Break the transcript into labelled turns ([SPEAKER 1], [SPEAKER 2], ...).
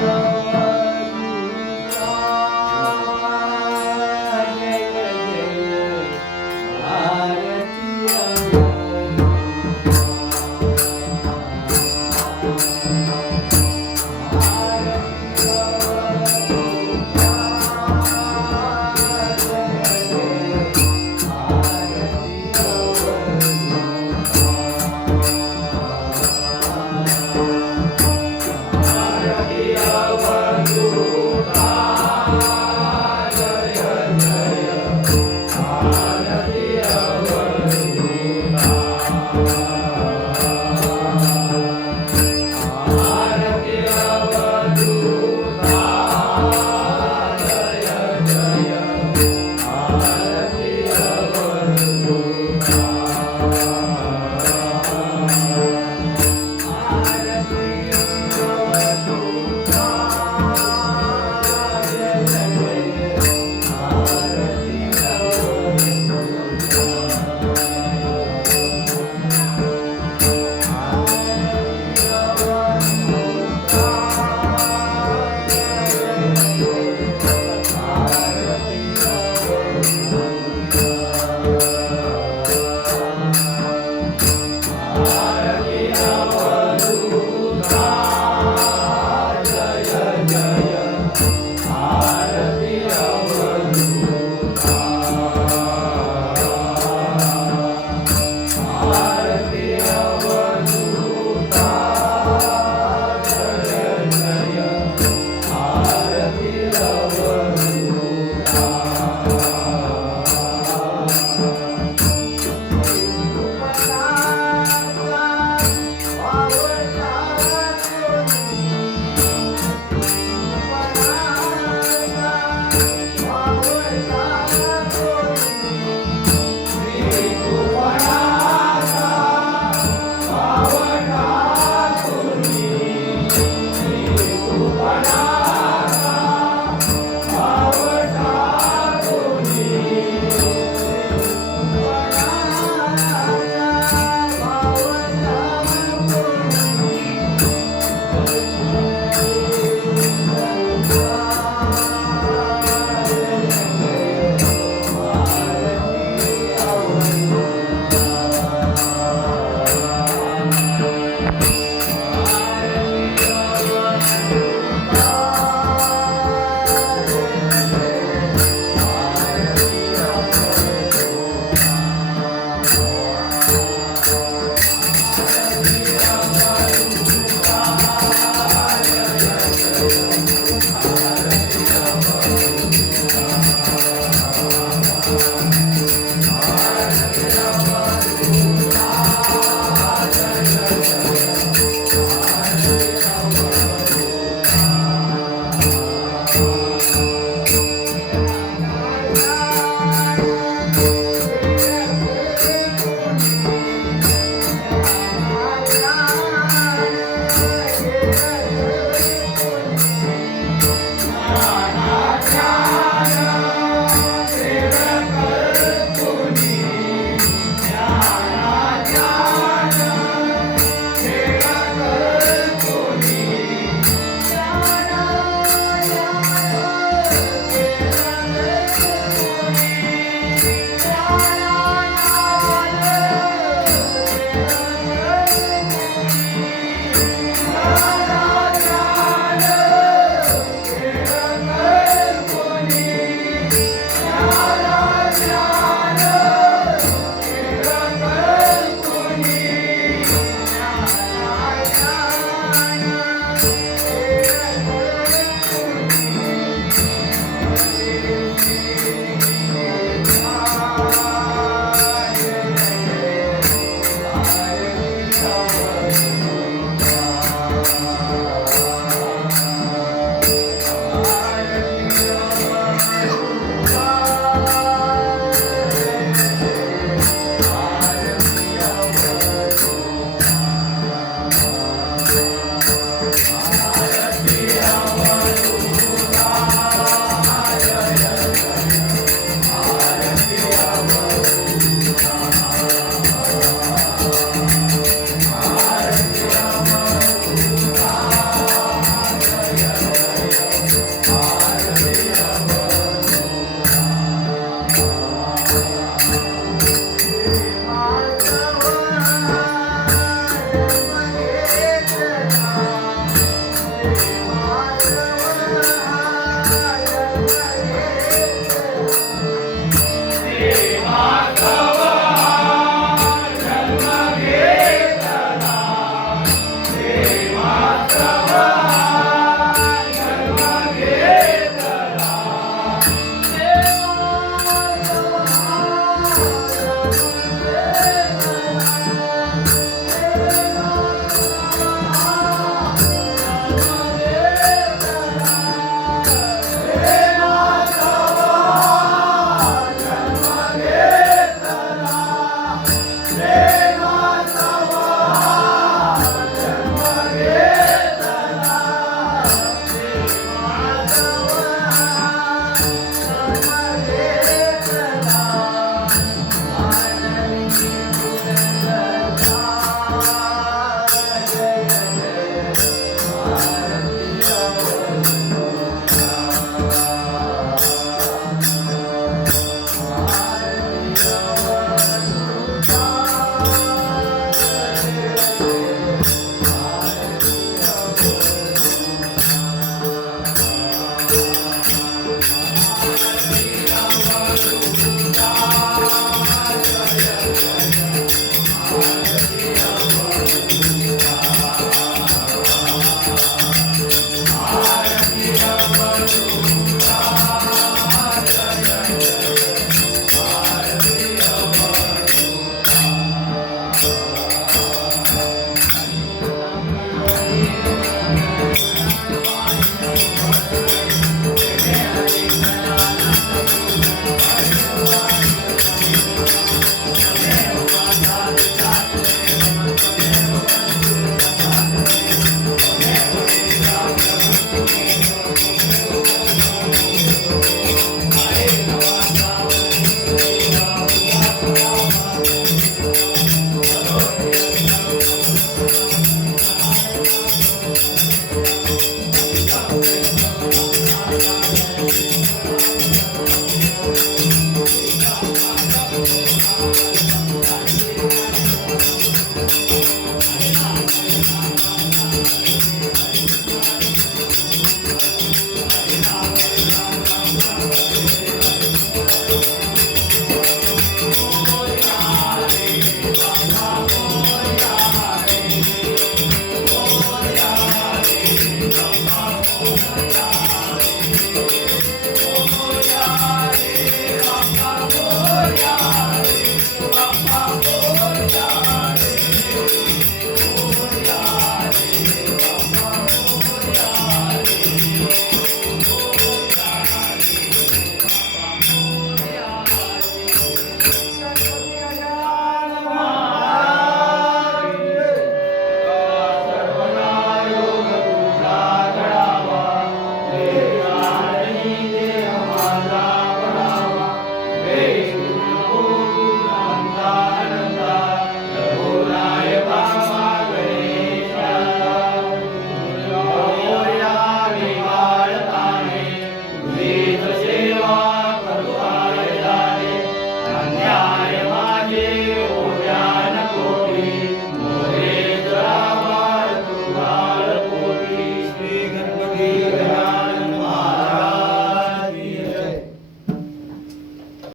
[SPEAKER 1] Hallelujah.
[SPEAKER 2] Oh, yeah.